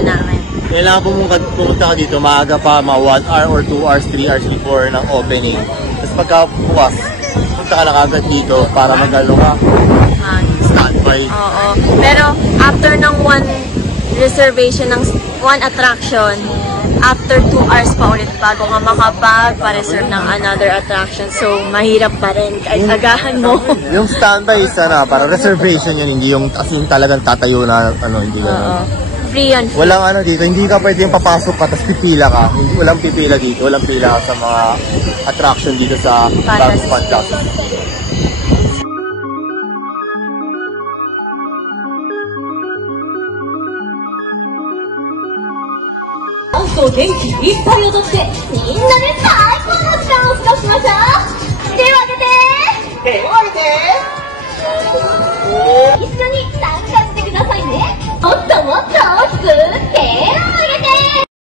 area namin. Kailangan pumunta ka dito, maaga pa, mga 1 hour or 2 hours, 3 hours before ng opening. Tapos pagka bukas, punta ka na kagad dito para mag-alo ka. Standby. Oo. Pero after ng one reservation, ng one attraction, after 2 hours pa ulit bago ka makapag-reserve ng another attraction. So, mahirap pa rin kahit agahan mo. Yung standby is para reservation yun, hindi yung as in talagang tatayo na hindi gano'n. Free yun. Walang dito, hindi ka pwede yung papasok ka tapos pipila ka. Walang pipila dito, walang pila ka sa mga attraction dito sa Bagong Fantastic.元気いっぱい踊ってみんなで最高の時間を過ごしましょう。手を挙げて手を挙げて一緒に参加してくださいね。もっともっと大きく